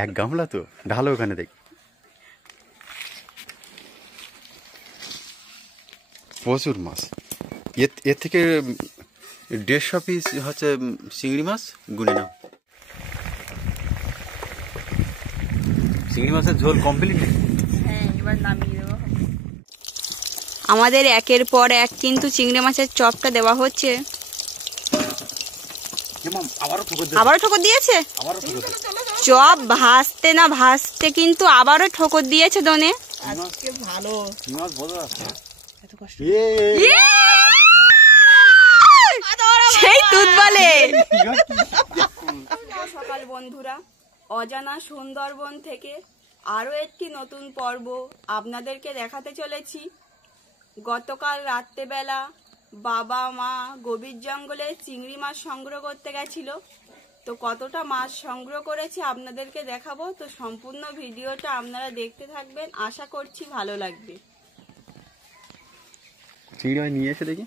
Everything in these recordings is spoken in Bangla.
এক গামলা তো ঢালো ওখানে দেখ। প্রচুর মাছ। এর থেকে 150 পিস হচ্ছে চিংড়ি মাছ গুনে নাও। চিংড়ি মাছের ঝোল কমপ্লিট। হ্যাঁ, এবার নামিয়ে দেবো। আমাদের একের পর এক কিন্তু চিংড়ি মাছের চপটা দেওয়া হচ্ছে। আবারও ঠোকর দিয়েছে। চপ ভাজতে না ভাজতে কিন্তু আবারও ঠোকর দিয়েছে দনে। আজকে ভালো সেই দুধ বলে। সকাল বন্ধুরা, অজানা সুন্দরবন থেকে আরো একটি নতুন পর্ব আপনাদেরকে দেখাতে চলেছি। গতকাল রাত্রেবেলা বাবা মা গভীর জঙ্গলে চিংড়ি মাছ সংগ্রহ করতে গেছিল। তো কতটা মাছ সংগ্রহ করেছে আপনাদেরকে দেখাবো। তো সম্পূর্ণ ভিডিওটা আপনারা দেখতে থাকবেন, আশা করছি ভালো লাগবে। চিংড়ি মাছ নিয়ে এসে দেখি।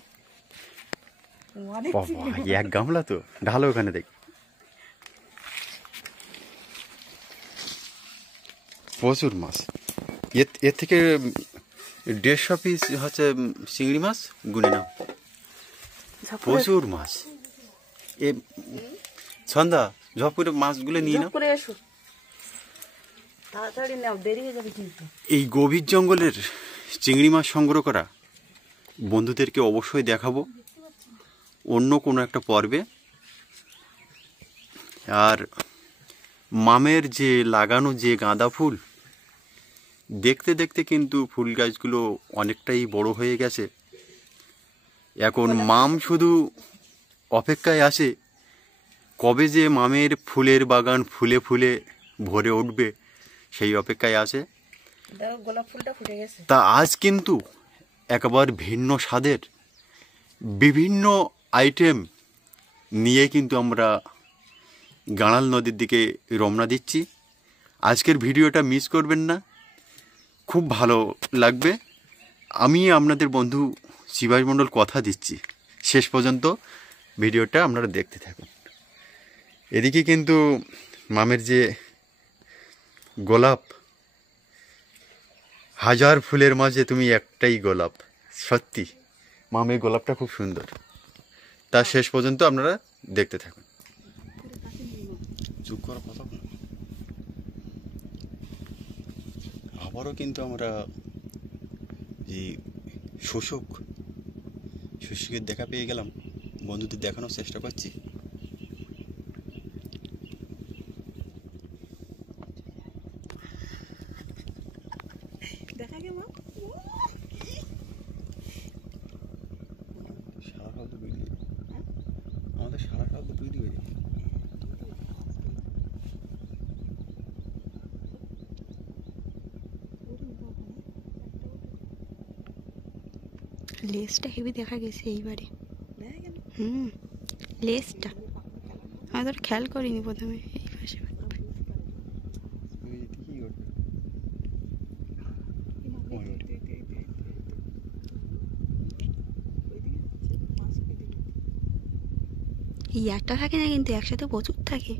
এক গামলা তো ঢালো ওখানে দেখ। প্রচুর মাছ। এর থেকে 150 পিস হচ্ছে চিংড়ি মাছ গুনে নাও। প্রচুর মাছ। এ সন্ধ্যা ঝপ করে মাছগুলো নিয়ে নাও। তাড়াতাড়ি নাও, দেরি হয়ে যাবে কিন্তু। এই গভীর জঙ্গলের চিংড়ি মাছ সংগ্রহ করা বন্ধুদেরকে অবশ্যই দেখাবো অন্য কোনো একটা পর্বে। আর মামের যে লাগানো যে গাঁদা ফুল, দেখতে দেখতে কিন্তু ফুল গাছগুলো অনেকটাই বড় হয়ে গেছে। এখন মাম শুধু অপেক্ষায় আছে কবে যে মামের ফুলের বাগান ফুলে ফুলে ভরে উঠবে, সেই অপেক্ষায় আছে। গোলাপ ফুলটা ফুটে গেছে। তা আজ কিন্তু একবার ভিন্ন স্বাদের বিভিন্ন আইটেম নিয়ে কিন্তু আমরা গাঁড়াল নদীর দিকে রওনা দিচ্ছি। আজকের ভিডিওটা মিস করবেন না, খুব ভালো লাগবে। আমি আপনাদের বন্ধু শিবাজ মণ্ডল কথা দিচ্ছি, শেষ পর্যন্ত ভিডিওটা আপনারা দেখতে থাকুন। এদিকে কিন্তু মামের যে গোলাপ, হাজার ফুলের মাঝে তুমি একটাই গোলাপ। সত্যি মামের গোলাপটা খুব সুন্দর। তা শেষ পর্যন্ত আপনারা দেখতে থাকুন। চুপ করার কথা। আবারও কিন্তু আমরা এই শোষকের দেখা পেয়ে গেলাম, বন্ধুদের দেখানোর চেষ্টা করছি। দেখা গেল আমাদের সারা শব্দ তৈরি হয়ে যায়। লেজটা হেভি দেখা গেছে এইবারে। লেজটা আমি তো খেয়াল করিনি প্রথমে। এই পাশে এই একটা থাকে না, কিন্তু একসাথে প্রচুর থাকে।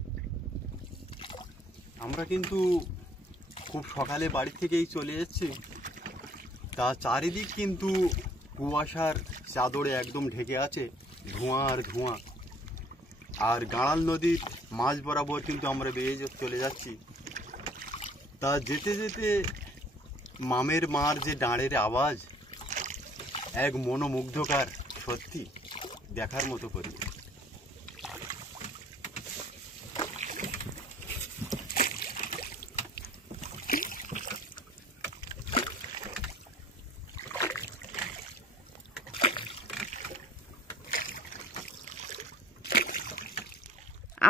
আমরা কিন্তু খুব সকালে বাড়ি থেকেই চলে যাচ্ছি। তা চারিদিক কিন্তু কুয়াশার চাদরে একদম ঢেকে আছে, ধোঁয়া আর ধোঁয়া। আর গাঁড়াল নদীর মাঝ বরাবর কিন্তু আমরা বেরিয়ে চলে যাচ্ছি। তা যেতে যেতে মামের মার যে ডাঁড়ের আওয়াজ এক মনোমুগ্ধকার, সত্যি দেখার মতো পরিবেশ।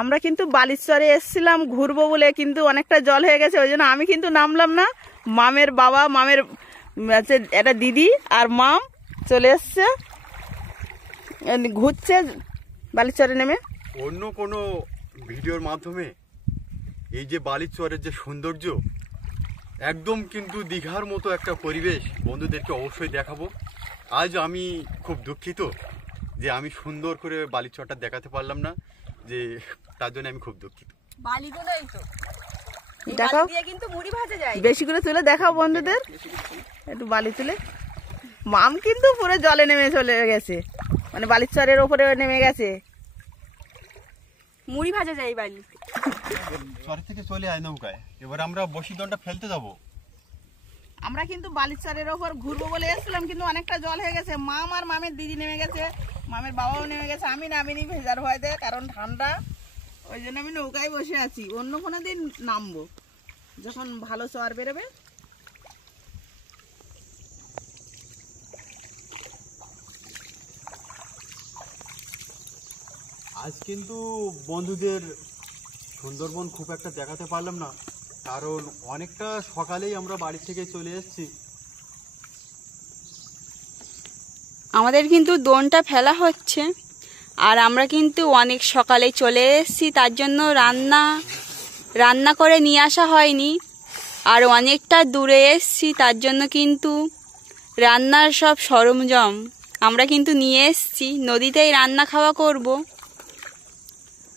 আমরা কিন্তু বালিচরে এসেছিলাম ঘুরবো বলে, কিন্তু অনেকটা জল হয়ে গেছে, ওই জন্য আমি কিন্তু নামলাম না। মামের বাবা, মামের একটা দিদি আর মাম চলে এসছে, ঘুরছে বালিচরে নেমে। অন্য কোনো ভিডিওর মাধ্যমে এই যে বালিচরের যে সৌন্দর্য, একদম কিন্তু দীঘার মতো একটা পরিবেশ বন্ধুদেরকে অবশ্যই দেখাবো। আজ আমি খুব দুঃখিত যে আমি সুন্দর করে বালিচরটা দেখাতে পারলাম না, যে তার জন্য আমি খুব দুঃখিত। বালিগুলোই তো দেখাও, দিয়ে কিন্তু মুড়ি ভাজা যায়। বেশি করে তুলে দেখাও বন্ধুদের, একটু বালি তুলে। মাম কিন্তু পুরো জলে নেমে চলে গেছে, মানে বালির চরের ওপরে নেমে গেছে। মুড়ি ভাজা যায় এই বালিতে। চর থেকে চলে আয় নৌকায়, এবার আমরা বসি দনটা ফেলতে যাবো। আমরা কিন্তু বালির চরের ওপর ঘুরবো বলে এসেছিলাম, কিন্তু অনেকটা জল হয়ে গেছে। মাম আর মামের দিদি নেমে গেছে, মামের বাবাও নেমে গেছে, আমি নামিনি ভেজার ভয়তে, কারণ ঠান্ডা, ওই জন্য আমি নৌকায় বসে আছি। অন্য কোনো দিন নামবো যখন ভালো চর বেরোবে। আজ কিন্তু বন্ধুদের সুন্দরবন খুব একটা দেখাতে পারলাম না, কারণ অনেকটা সকালেই আমরা বাড়ি থেকে চলে এসেছি। আমাদের কিন্তু দোনটা ফেলা হচ্ছে, আর আমরা কিন্তু অনেক সকালে চলে এসেছি, তার জন্য রান্না করে নিয়ে আসা হয়নি। আর অনেকটা দূরে এসেছি, তার জন্য কিন্তু রান্নার সব সরঞ্জাম আমরা কিন্তু নিয়ে এসেছি, নদীতেই রান্না খাওয়া করব।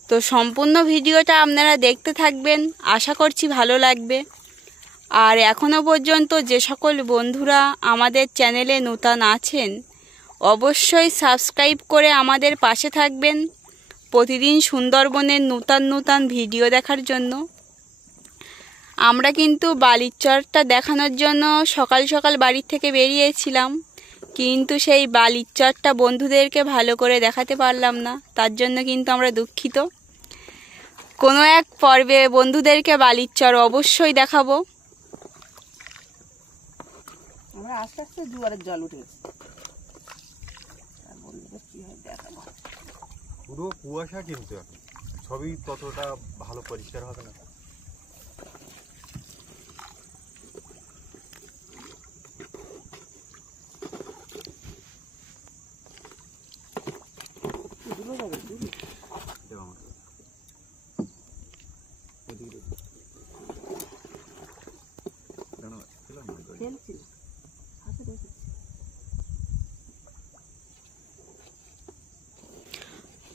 তো সম্পূর্ণ ভিডিওটা আপনারা দেখতে থাকবেন, আশা করছি ভালো লাগবে। আর এখনো পর্যন্ত যে সকল বন্ধুরা আমাদের চ্যানেলে নতুন আছেন, অবশ্যই সাবস্ক্রাইব করে আমাদের পাশে থাকবেন প্রতিদিন সুন্দরবনের নতুন ভিডিও দেখার জন্য। আমরা কিন্তু বালির চরটা দেখানোর জন্য সকাল সকাল বাড়ির থেকে বেরিয়েছিলাম, কিন্তু সেই বালির চরটা বন্ধুদেরকে ভালো করে দেখাতে পারলাম না, তার জন্য কিন্তু আমরা দুঃখিত। কোনো এক পর্বে বন্ধুদেরকে বালির চর অবশ্যই দেখাবো। আমরা আস্তে আস্তে জোয়ারের জল উঠে গেছে, পুরো কুয়াশা, কিন্তু ছবি ততটা ভালো পরিষ্কার হবে না।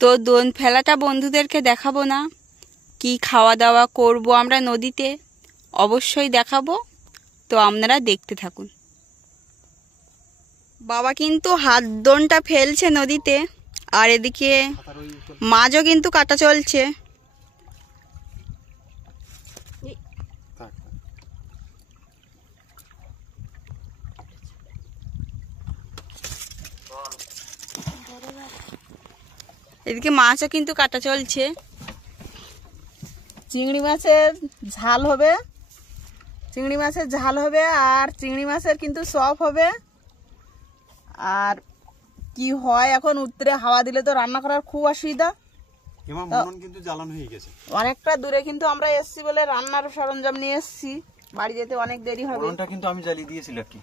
তো দোন ফেলাটা বন্ধুদেরকে দেখাবো না, কি খাওয়া দাওয়া করব আমরা নদীতে অবশ্যই দেখাবো, তো আপনারা দেখতে থাকুন। বাবা কিন্তু হাত দোনটা ফেলছে নদীতে, আর এদিকে মাছও কিন্তু কাটা চলছে। এদিকে মাছও কিন্তু কাটা চলছে। চিংড়ি মাছের ঝাল হবে, চিংড়ি মাছের ঝাল হবে, আর চিংড়ি মাছের কিন্তু চপ হবে। আর কি হয় এখন, উত্তরে হাওয়া দিলে তো রান্না করার খুব অসুবিধা। এমন মনন কিন্তু জ্বালানো হয়ে গেছে, অনেকটা দূরে কিন্তু আমরা এসছি বলে রান্নার সরঞ্জাম নিয়ে এসছি, বাড়ি যেতে অনেক দেরি হবে। মননটা কিন্তু আমি জ্বালিয়ে দিয়েছিল একটু,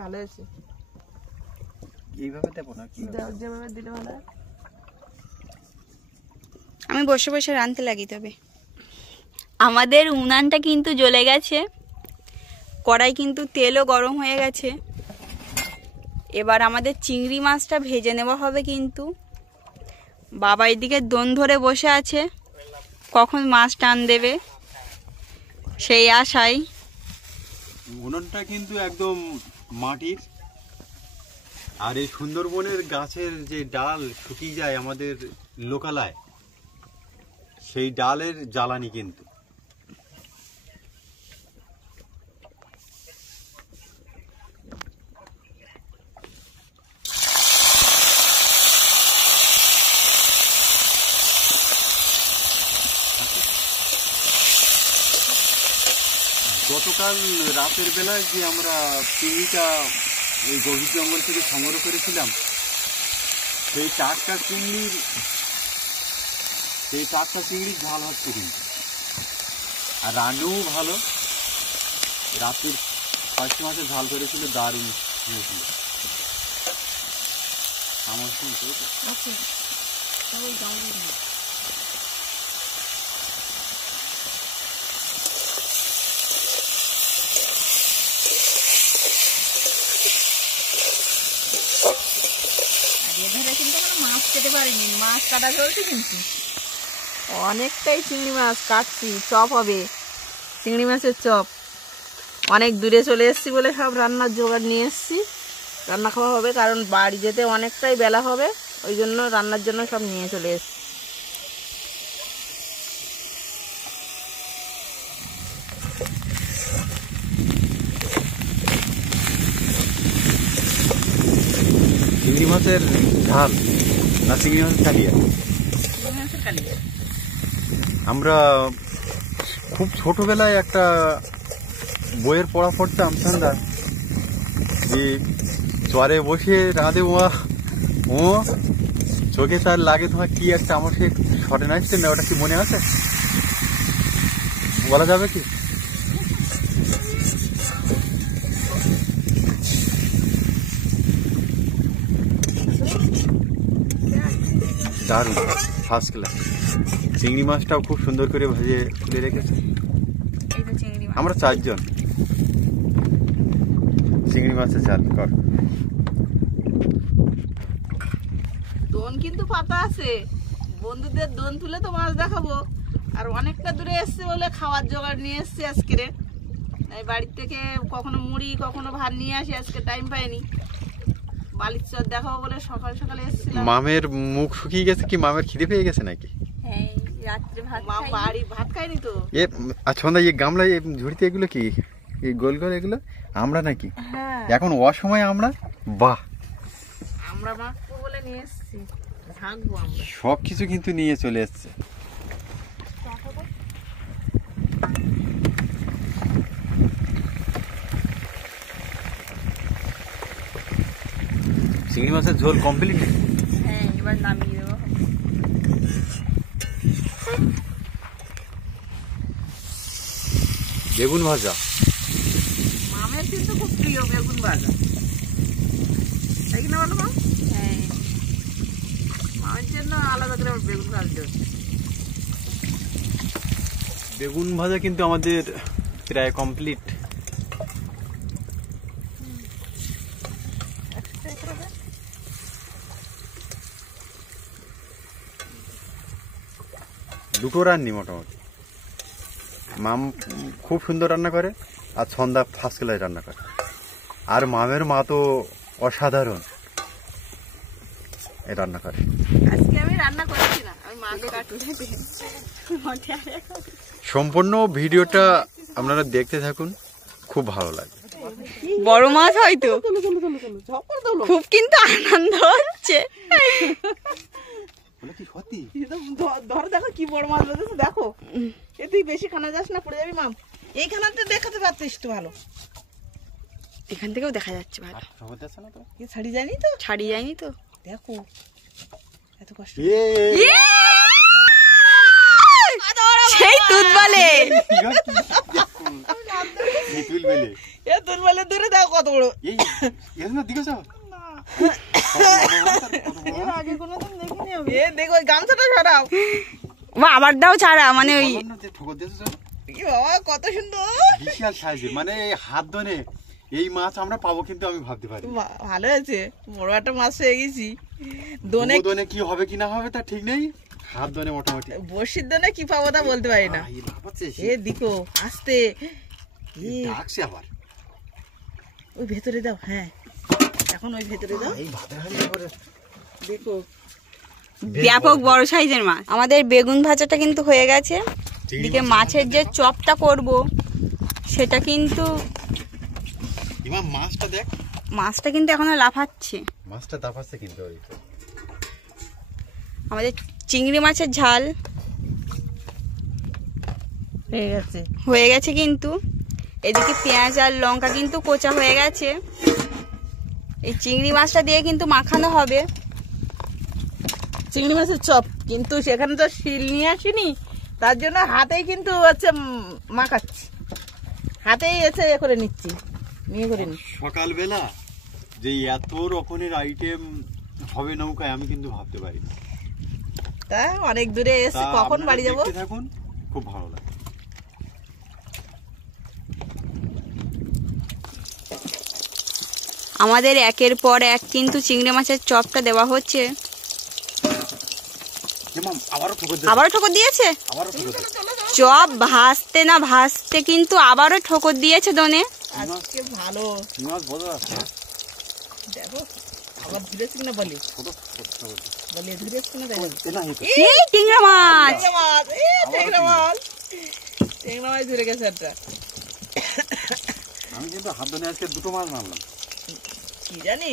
ভালো হয়েছে। এইভাবে দেবো না, কি যেভাবে দিলে ভালো হয়। আমি বসে বসে রাঁধতে লাগি। তবে আমাদের উনানটা কিন্তু জ্বলে গেছে, কড়াই কিন্তু তেলও গরম হয়ে গেছে। এবার আমাদের চিংড়ি মাছটা ভেজে নেওয়া হবে। কিন্তু বাবা এদিকে দোন ধরে বসে আছে, কখন মাছ টান দেবে সেই আশায়। উনুনটা কিন্তু একদম মাটির, আর এই সুন্দরবনের গাছের যে ডাল শুকিয়ে যায় আমাদের লোকালয়, সেই ডালের জ্বালানি কিন্তু। গতকাল রাতের বেলায় যে আমরা চিংড়িটা এই গভীর জঙ্গল থেকে সংগ্রহ করেছিলাম, সেই টাটকা চিংড়ির ঝাল হচ্ছে কিন্তু, আর রান্নাও ভালো। রাতের ফার্স্ট মাসে ঝাল করেছিল, দারুণ হয়েছিল। আমার মাছ খেতে পারিনি, মাছ কাটা চলছে, কিন্তু অনেকটাই চিংড়ি মাছ কাটছি, চপ হবে। চিংড়ি মাছের চপ। অনেক দূরে চলে এসেছি বলে সব রান্নার জোগাড় নিয়ে এসেছি, রান্না খাওয়া হবে, কারণ বাড়ি যেতে অনেকটাই বেলা হবে, ওই জন্য রান্নার জন্য সব নিয়ে চলে এসেছি। চিংড়ি মাছের ঝাল না চিংড়ি মাছের কালিয়া? আমরা খুব ছোটবেলায় একটা বইয়ের পড়া পড়তাম সন্ধ্যা, যে চরে বসে রাঁধে ও চোখে তার লাগে তোমার কি একটা, আমার সে শর্টে নাচছে না, ওটা কি মনে আছে? বলা যাবে কি? দারুণ, ফার্স্ট ক্লাস। চিংড়ি মাছটাও খুব সুন্দর করে ভেজে তুলে রেখেছে। আমরা 4 জন। চিংড়ি মাছের ঝাল কর। দোন কিন্তু পাতা আছে, বন্ধুদের দোন তুলে তো মাছ দেখাবো। আর অনেকটা দূরে এসছে বলে খাওয়ার জোগাড় নিয়ে এসছে আজকে। এই বাড়ির থেকে কখনো মুড়ি কখনো ভাত নিয়ে আসি, আজকে টাইম পাইনি। বালির চর দেখাবো বলে সকাল সকালে এসেছিলাম। মামের মুখ শুকিয়ে গেছে কি? মামের খিদে পেয়ে গেছে নাকি? মাম বাড়ি ভাত খাইনি তো। আচ্ছা, এই গামলা ঝুড়িতে এগুলো কি? এই গোল গোল এগুলো আমরা নাকি? হ্যাঁ, এখন অসময় আমরা। বাহ, আমরা মাখবো বলে নিয়ে এসেছি, থাকবো আমরা। সবকিছু কিন্তু নিয়ে চলে এসছে। চিংড়ি মাছের ঝোল কমপ্লিট। হ্যাঁ, এবার নামিয়ে দেবো। বেগুন ভাজা মামের কিন্তু খুব প্রিয় বেগুন ভাজা, তাই কিনা বলো মা? হ্যাঁ, মামের জন্য আলাদা করে বেগুন ভাজতে হচ্ছে। বেগুন ভাজা কিন্তু আমাদের প্রায় কমপ্লিট। দুটো রান্নি মোটামুটি। মাম খুব সুন্দর রান্না করে, আর ছন্দা ফার্স্ট ক্লাস রান্না করে। আর মামের মা তো অসাধারণ রান্না করে। আজকে আমি রান্না করেছি না, আমি মাছ কাটতে। সম্পূর্ণ ভিডিওটা আপনারা দেখতে থাকুন, খুব ভালো লাগবে। বড় মাছ হয়তো খুব কিন্তু আনন্দ হচ্ছে। ধরো, দেখো কি বড় মাছ বেঁধেছে, দেখো। এ তুই বেশি খানা যাস না, পড়ে যাবি মাম। এইখানতে দেখাতে পারতিস তো ভালো, এখান থেকেও দেখা যাচ্ছে ভালো। ছাড়ি যায়নি তো, ছাড়িয়ে যায়নি তো, দেখো এত কষ্ট। সেই দুধ বলে তোর বলে দূরে দেখো কত বড়। আগে কোনোদিন দেখিনি আমি। দেখো ওই গামছাটা ছড়াও। বা আবার দাও ছাড়া, মানে ওই বাবা কত সুন্দর বিশাল সাইজের, মানে হাত ধরে এই মাছ আমরা পাবো কিন্তু আমি ভাবতে পারি। ভালো আছে, বড় একটা মাছ হয়ে গেছি। দোনে দোনে কি হবে কি না হবে তা ঠিক নেই, হাত ধরে মোটামুটি। বড়শির দোনে কি পাবো তা বলতে পারি না। এ দিকো আস্তে ডাকছে আবার। ওই ভেতরে দাও। হ্যাঁ, এখন ওই ভেতরে দাও। দেখো ব্যাপক বড় সাইজের মাছ। আমাদের বেগুন ভাজাটা কিন্তু হয়ে গেছে। এদিকে মাছের যে চপটা করব সেটা কিন্তু, মাছটা দেখ, মাছটা কিন্তু এখনো লাফাচ্ছে। মাছটা দাপাচ্ছে কিন্তু। আমাদের চিংড়ি মাছের ঝাল হয়ে গেছে কিন্তু। এদিকে পেঁয়াজ আর লঙ্কা কিন্তু কোচা হয়ে গেছে। এই চিংড়ি মাছটা দিয়ে কিন্তু মাখানো হবে। চিংড়ি মাছের চপ, কিন্তু সেখানে তো শিল নিয়ে আসিনি, তার জন্য হাতেই কিন্তু হচ্ছে মাখাচ্ছি, হাতেই এসে এ করে নিচ্ছি, নিয়ে করে নিচ্ছি। সকালবেলা যে এত রকমের আইটেম হবে নৌকায় আমি কিন্তু ভাবতে পারি না। তা অনেক দূরে এসে কখন বাড়ি যাবো। থাকুন, খুব ভালো লাগে। আমাদের একের পর এক কিন্তু চিংড়ি মাছের চপটা দেওয়া হচ্ছে। আবারও ঠোকর দিয়েছে। চপ ভাজতে না ভাজতে কিন্তু আবারও ঠোকর দিয়েছে দোনে। আজকে ভালো দেখো আবার ধরেছি না বলি ধরেছি না এই টিংরা মাছ। টেংরা মাছ ধরে গেছে একটা। আমি কিন্তু হাত ধরে আজকে দুটো মাছ মারলাম। কি জানি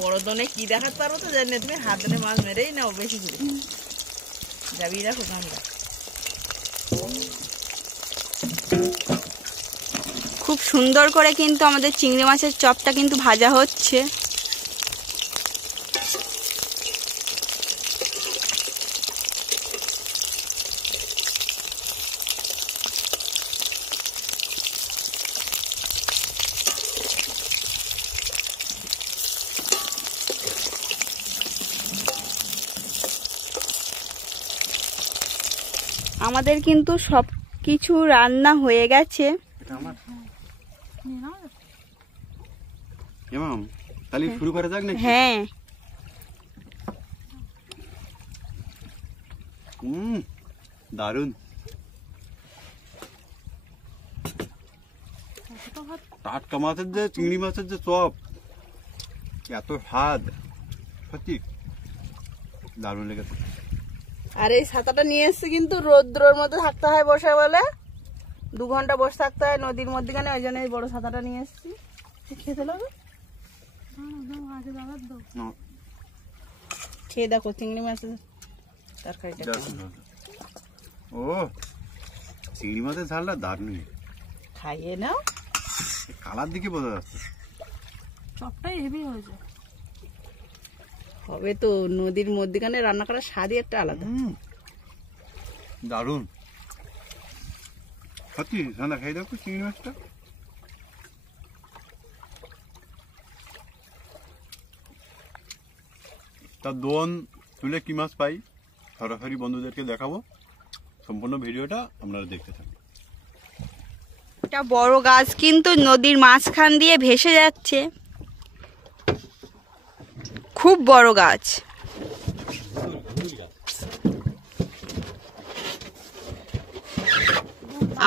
বড় দনে কি দেখাতে পারবো তো জানি না, তুমি হাত ধরে মাছ মেরেই নাও বেশি করে যাবি রাখো আমরা। খুব সুন্দর করে কিন্তু আমাদের চিংড়ি মাছের চপটা কিন্তু ভাজা হচ্ছে। আমাদের কিন্তু সব কিছু রান্না হয়ে গেছে। তাহলে শুরু করা যাক নাকি? হ্যাঁ, দারুন। টাটকা মাছের যে চিংড়ি মাছের যে চপ, এত স্বাদ, সত্যি দারুণ লেগেছে। আর এই ছাতাটা নিয়ে এসছে কিন্তু রৌদ্রর মধ্যে থাকতে হয় বসে, বলে 2 ঘন্টা বসে থাকতে হয় নদীর মধ্যখানে, ওই জন্য এই বড় ছাতাটা নিয়ে এসছি। খেতে লাগে খেয়ে দেখো চিংড়ি মাছের তরকারিটা। ও চিংড়ি মাছের ঝালটা দারুণ, খাইয়ে নাও। কালার দিকে বোঝা যাচ্ছে সবটাই হেভি হয়েছে। হবে তো, নদীর মধ্যখানে রান্না করার স্বাদই একটা আলাদা। দারুণ সত্যি। রান্না খাই দেখো চিংড়ি মাছটা। তা দোন তুলে কি মাছ পাই সরাসরি বন্ধুদেরকে দেখাবো। সম্পূর্ণ ভিডিওটা আপনারা দেখতে থাকুন। একটা বড় গাছ কিন্তু নদীর মাঝখান দিয়ে ভেসে যাচ্ছে, খুব বড় গাছ।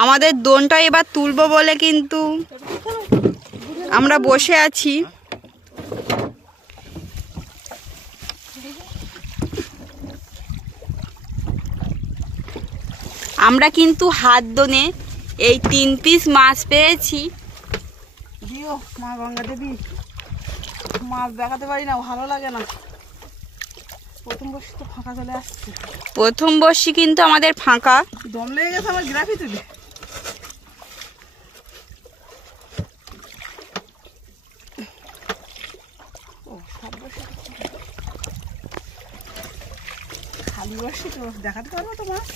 আমাদের দোনটা এবার তুলবো বলে কিন্তু আমরা বসে আছি। আমরা কিন্তু হাত দোনে এই 3 পিস মাছ পেয়েছি। দিও মা গঙ্গা দেবী, মাছ দেখাতে পারি না, ভালো লাগে না। প্রথম বর্ষি তো ফাঁকা চলে আসছে। প্রথম বর্ষি কিন্তু আমাদের ফাঁকা। দম লেগে গেছে আমার গ্রাফি তুলে। খালি বর্ষি তো দেখাতে পারবো তো মাছ।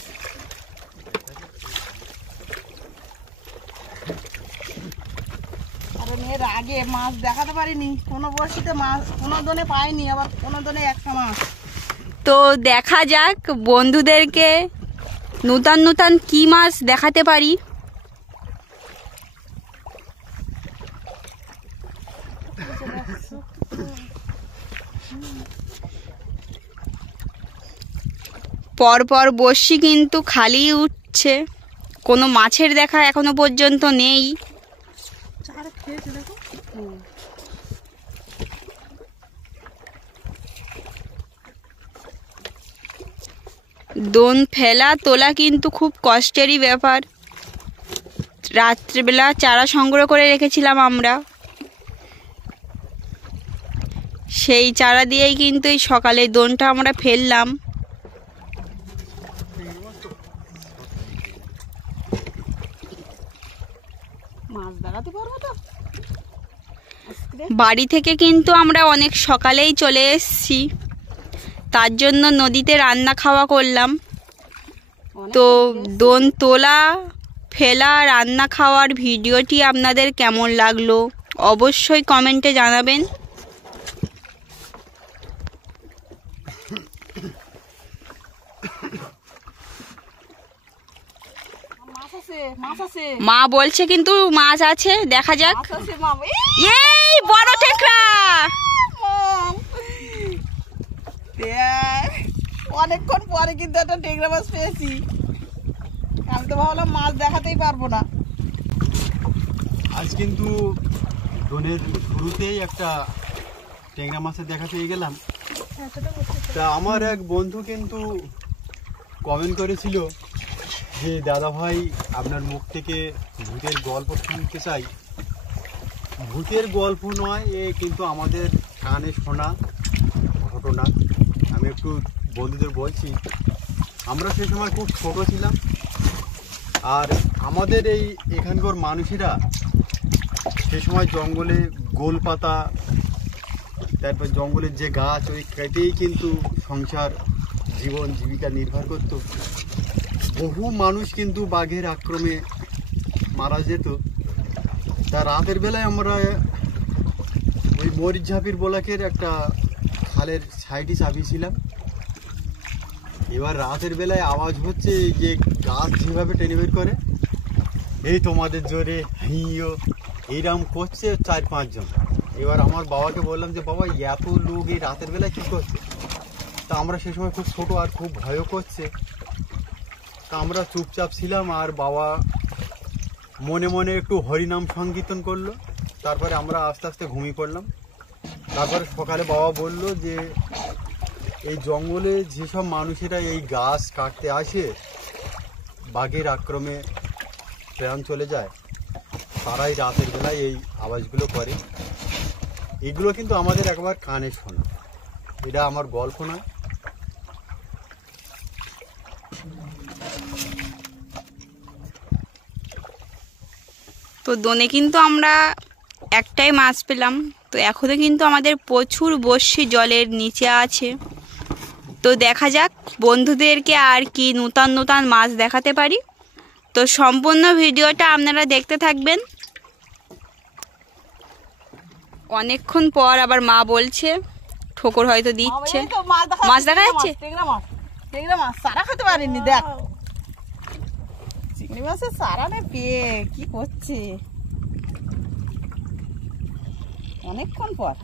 কারণ এর আগে মাছ দেখাতে পারিনি, কোনো বর্ষিতে মাছ কোনো দনে পাইনি, আবার কোনো দনে একটা মাছ। তো দেখা যাক বন্ধুদেরকে নূতন নূতন কি মাছ দেখাতে পারি। পরপর বর্ষি কিন্তু খালি উঠছে, কোনো মাছের দেখা এখনো পর্যন্ত নেই। দোন ফেলা তোলা কিন্তু খুব কষ্টেরই ব্যাপার। রাত্রিবেলা চারা সংগ্রহ করে রেখেছিলাম আমরা, সেই চারা দিয়েই কিন্তু এই সকালে দোনটা আমরা ফেললাম। মাছ দেখাতে পারবো তো। বাড়ি থেকে কিন্তু আমরা অনেক সকালেই চলে এসেছি, তার জন্য নদীতে রান্না খাওয়া করলাম। তো দোন তোলা ফেলা রান্না খাওয়ার ভিডিওটি আপনাদের কেমন লাগলো অবশ্যই কমেন্টে জানাবেন। মা বলছে কিন্তু মাছ আছে, দেখা যাক। এই বড় টেকরা, অনেকক্ষণ পরে কিন্তু একটা টেকরা মাছ পেয়েছি। আমি তো ভাবলাম মাছ দেখাতেই পারবো না। আজ কিন্তু দোনের শুরুতেই একটা ট্যাংরা মাছের দেখা পেয়ে গেলাম। তা আমার এক বন্ধু কিন্তু কমেন্ট করেছিল যে দাদা ভাই আপনার মুখ থেকে ভূতের গল্প শুনতে চাই। ভূতের গল্প নয়, এ কিন্তু আমাদের কানে শোনা ঘটনা। আমি একটু বন্ধুদের বলছি, আমরা সে সময় খুব ছোট ছিলাম, আর আমাদের এখানকার মানুষেরা সে সময় জঙ্গলে গোল পাতা, তারপর জঙ্গলের যে গাছ, ওই কেটেই কিন্তু সংসার জীবন জীবিকা নির্ভর করত। বহু মানুষ কিন্তু বাঘের আক্রমে মারা যেত। তা রাতের বেলায় আমরা ওই মরিচঝাপির ব্লকের একটা খালের সাইডে চাপিয়েছিলাম। এবার রাতের বেলায় আওয়াজ হচ্ছে যে গাছ যেভাবে টেনে বের করে, এই তোমাদের জোরে হিও এইরকম করছে 4-5 জন। এবার আমার বাবাকে বললাম যে বাবা এত লোক এই রাতের বেলায় কী করছে? তা আমরা সে সময় খুব ছোট আর খুব ভয়ও করছে। তা আমরা চুপচাপ ছিলাম, আর বাবা মনে মনে একটু হরিনাম সংকীর্তন করলো। তারপরে আমরা আস্তে আস্তে ঘুমিয়ে পড়লাম। তারপরে সকালে বাবা বলল যে এই জঙ্গলে যেসব মানুষেরা এই গাছ কাটতে আসে, বাঘের আক্রমে প্রাণ চলে যায়, তারাই রাতের বেলায় এই আওয়াজগুলো করে। এগুলো কিন্তু আমাদের একবার কানে শোনা, এটা আমার গল্প নয়। তো দোনে কিন্তু আমরা একটাই মাছ পেলাম। তো এখনো কিন্তু আমাদের প্রচুর বড়শি জলের নিচে আছে। তো দেখা যাক বন্ধুদেরকে আর কি নূতন নূতন মাছ দেখাতে পারি। তো সম্পূর্ণ ভিডিওটা আপনারা দেখতে থাকবেন। অনেকক্ষণ পর আবার মা বলছে, ঠোকর হয়তো দিচ্ছে। মাছ দেখা যাচ্ছে, টেংরা মাছ সারা খেতে পারিনি। দেখ চিংড়ি মাছের সারা নে পেয়ে কি করছে অনেকক্ষণ পর।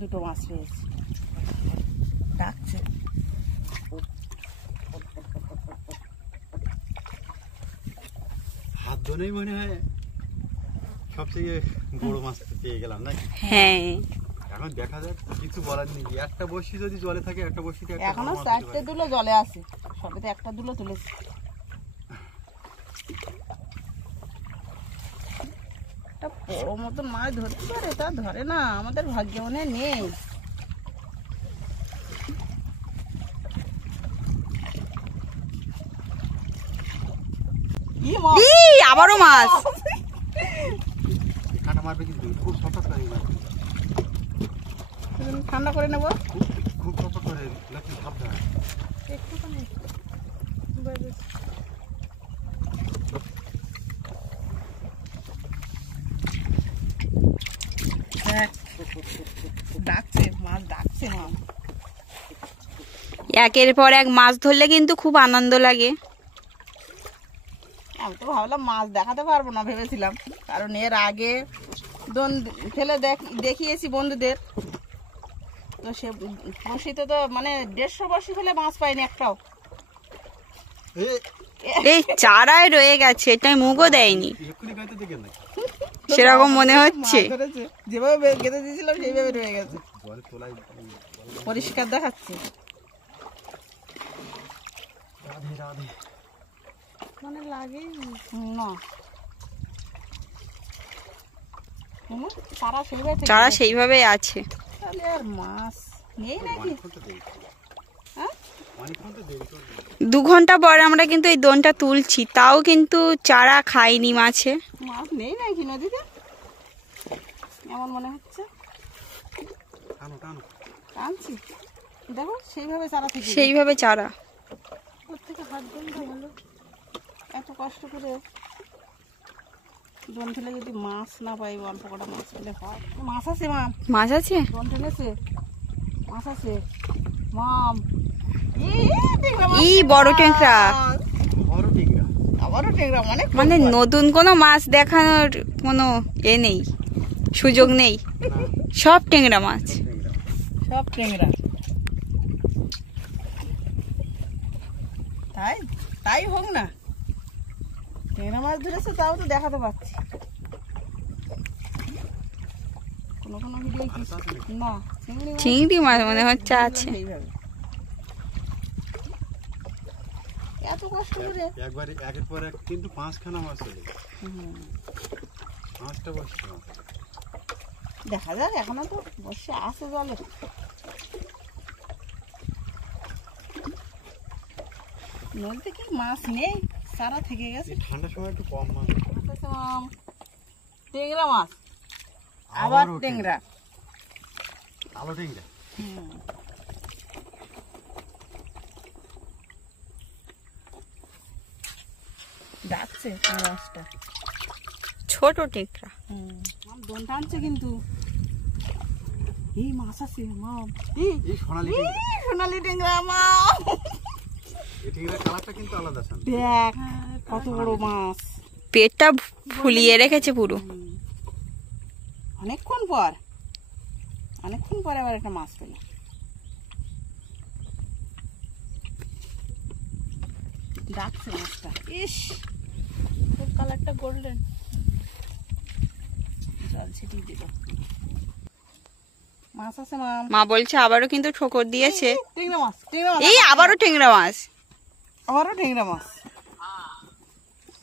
দুটো মাছ পেয়েছি, ডাকছে। হাত ধরেই মনে হয় সবথেকে বড় মাছ পেয়ে গেলাম নাকি? হ্যাঁ এখন দেখা যাক, কিছু বলার নেই। একটা বড়শি যদি জলে থাকে, একটা বড়শিতে একটা এখনো বড় মাছ 4টে দুলো জলে আছে, সবে তো একটা দুলো তুলেছি। একটা বড় মতন মাছ ধরতে পারে, তা ধরে না, আমাদের ভাগ্যে মনে হয় নেই। কি মাছ? আবারও মাছ। কাঁটা মারবে কিন্তু খুব শক্ত করে মাছ। ঠান্ডা করে নেবো খুব শক্ত করে নাকি সাবধান। একটুখানি। ডাকছে মাছ, ডাকছে মাছ। একের পর এক মাছ ধরলে কিন্তু খুব আনন্দ লাগে। আমি তো ভাবলাম মাছ দেখাতে পারবো না ভেবেছিলাম, কারণ এর আগে দোন ফেলে দেখিয়েছি বন্ধুদের। তো সে বড়শিতে তো মানে 150 বড়শি ফেলে মাছ পাইনি একটাও। এই চারায় রয়ে গেছে, এটাই মুগও দেয়নি এক্ষুনি গাইতে দেখেন নাকি? সেরকম মনে হচ্ছে। মাছ ধরেছে, যেভাবে গেঁথে দিয়েছিলাম সেইভাবে রয়ে গেছে, জলে তোলাই পরিষ্কার দেখাচ্ছে। রাধে রাধে। মানে লাগে না সারা সেইভাবে চারা সেইভাবে আছে। তাহলে আর মাছ নেই নাকি? হ্যাঁ 2 ঘন্টা পর আমরা কিন্তু এই দোনটা তুলছি, তাও কিন্তু চারা খাইনি মাছে। মাছ নেই নাকি নদীতে? এমন মনে হচ্ছে। টানছি, দেখো সেইভাবে চারা থেকে, সেইভাবে চারা। কোত্থেকে হাত দোনটা হলো, এত কষ্ট করে দোন ফেলে যদি মাছ না পাই, অল্প কটা মাছ পেলে হয়। মাছ আছে মাম, মাছ আছে, দোন ফেলেছে মাছ আছে মাম। ই বড় ট্যাংরা, আবারও ট্যাংরা, মানে নতুন কোনো মাছ দেখানোর কোনো এ নেই, সুযোগ নেই, সব ট্যাংরা মাছ, সব ট্যাংরা। তাই যাই হোক না, ট্যাংরা মাছ ধরেছে তাও তো দেখাতে পাচ্ছি। কোনো কোনো ভিডিও না চিংড়ি মাছ মনে হচ্ছে আছে। এইভাবে এত কষ্ট করে একবারে একের পর এক কিন্তু 5খানা মাছ হলো, 5টা বসছে মাছ। দেখা যাক, এখনো তো বসে আছে জলে। নদীতে কি মাছ নেই, সারা থেকে গেছে। এই ঠান্ডার সময় একটু কম মাছ। ট্যাংরা মাছ, আবার ট্যাংরা। কালো ট্যাংরা। ডাকছে মাছটা, ছোট টেকরা। দোন টানছে কিন্তু। এই মাছ আছে মাম, এই সোনালী ট্যাংরা। সোনালি ট্যাংরা মা, এই ট্যাংরার কালারটা কিন্তু আলাদা শান্ত। দেখ কত বড় মাছ। পেটটা ফুলিয়ে রেখেছে পুরো। অনেকক্ষণ পরে আবার একটা মাছ পেল। ডাকছে মাছটা, ইস খুব কালারটা গোল্ডেন। জল ছিটিয়ে দিল। মাছ আছে মাম। মা বলছে আবারও কিন্তু ঠোকর দিয়েছে। ট্যাংরা মাছ, এই আবারও ট্যাংরা মাছ। আবারও ট্যাংরা মাছ।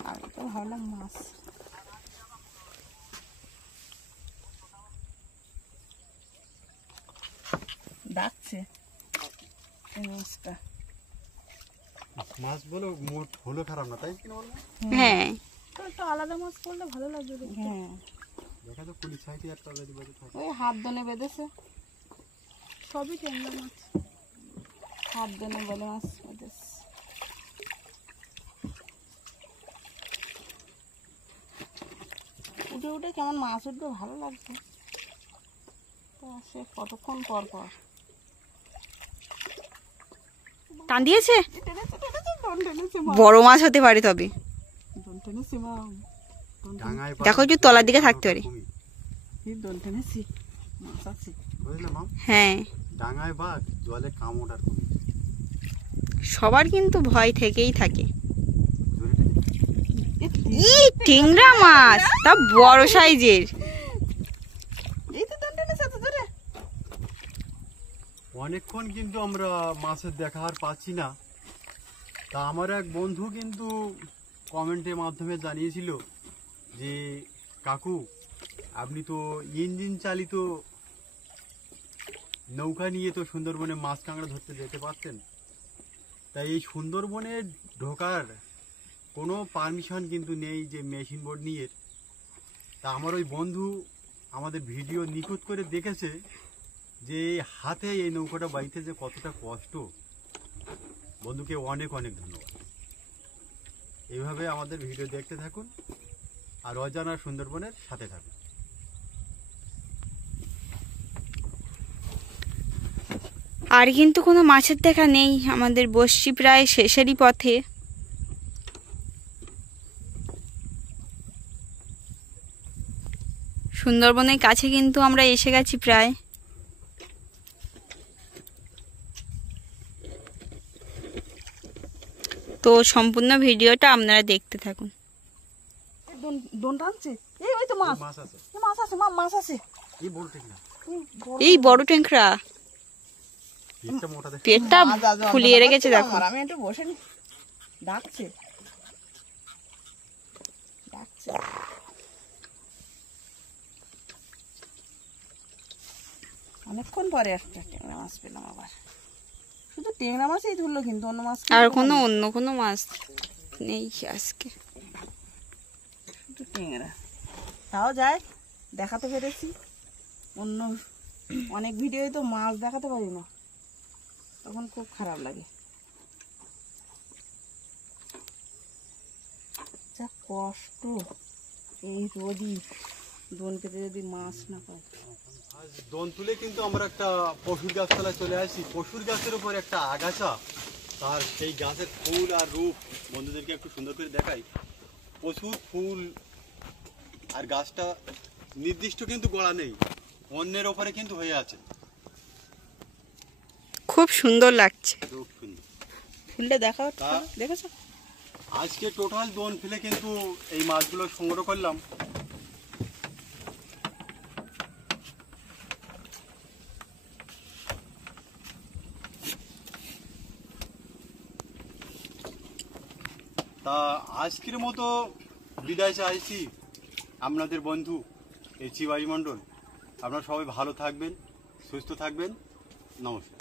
আগে তো ভাবলাম মাছ। ডাকছে মাছটা। মাছ বলো মোট হলো খারাপ না, তাই কিনা বলবো? হ্যাঁ, একটা আলাদা মাছ করলে ভালো লাগবে। হ্যাঁ, দেখা তো পুলিশ সাইডে একটা বেঁধে বেঁধে থাকে। ওই হাত দনে বেঁধেছে, সবই ট্যাংরা মাছ। হাত দনে বলে মাছ বেঁধেছে। উঠে উঠে কেমন মাছ উঠবে, ভালো লাগবে। তো সে কতক্ষণ পর পর টান দিয়েছে। দন টেনেছে মা, বড় মাছ হতে পারে তবে। দন টেনেছে মা, ডাঙায় দেখো একটু তলার দিকে থাকতে পারে। এই দন টেনেছি, মাছ আছে। বুঝলে মা, হ্যাঁ, ডাঙায় বাঘ, জলে কামড় আর কুমির। সবার কিন্তু ভয় থেকেই থাকে। জোরে টেনে। ই ট্যাংরা মাছ, তা বড় সাইজের। এই তো দন টেনেছে তো ধরে। অনেকক্ষণ কিন্তু আমরা মাছের দেখা আর পাচ্ছি না। তা আমার এক বন্ধু কিন্তু কমেন্টের মাধ্যমে জানিয়েছিল যে কাকু, আপনি তো ইঞ্জিন চালিত নৌকা নিয়ে তো সুন্দরবনে মাছ কাঁকড়া ধরতে যেতে পারতেন। তাই এই সুন্দরবনে ঢোকার কোনো পারমিশন কিন্তু নেই যে মেশিন বোট নিয়ে। তা আমার ওই বন্ধু আমাদের ভিডিও নিখুঁত করে দেখেছে যে হাতে এই নৌকাটা বাইতে যে কতটা কষ্ট। বন্ধুকে অনেক অনেক ধন্যবাদ। এইভাবে আমাদের ভিডিও দেখতে থাকুন আর অজানা সুন্দরবনের সাথে থাকুন। আর কিন্তু কোনো মাছের দেখা নেই, আমাদের বসছি প্রায় শেষেরই পথে। সুন্দরবনের কাছে কিন্তু আমরা এসে গেছি প্রায়। তো সম্পূর্ণ ভিডিওটা আপনারা দেখতে থাকুন। দন টানছে, এই ওই তো মাছ, মাছ আছে, এই মাছ আছে মা, মাছ আছে। এই বড় ঠিক না, এই বড় ট্যাংরা, পেটটা মোটা দেখে। পেটটা ফুলিয়ে রেখেছে দেখো। আমি একটু বসে নি, ডাকছে ডাকছে। অনেকক্ষণ পরে একটা ট্যাংরা মাছ পেলাম আবার। শুধু ট্যাংরা মাছই ধরলো কিন্তু অন্য মাছ আর অন্য কোনো মাছ নেই আজকে, শুধু ট্যাংরা। তাও যায়, দেখাতে পেরেছি। অন্য অনেক ভিডিওয় তো মাছ দেখাতে পারি না, তখন খুব খারাপ লাগে। যা কষ্ট এই রোদই, দোন পেতে যদি মাছ না পাই। আজ দোন তুলে কিন্তু আমরা একটা পশুর গাছতলায় চলে আসি। পশুর গাছের উপর একটা আগাছা, তার সেই গাছের ফুল আর রূপ বন্ধুদেরকে একটু সুন্দর করে দেখাই। প্রচুর ফুল আর গাছটা নির্দিষ্ট কিন্তু গোড়া নেই, অন্যের ওপরে কিন্তু হয়ে আছে। খুব সুন্দর লাগছে। খুব সুন্দর। ফুলটা দেখাও, তা- দেখেছো? আজকে টোটাল দোন ফেলে কিন্তু এই মাছগুলো সংগ্রহ করলাম। তা আজকের মতো বিদায় চাইছি আপনাদের বন্ধু এই চিবাই মণ্ডল। আপনারা সবাই ভালো থাকবেন, সুস্থ থাকবেন। নমস্কার।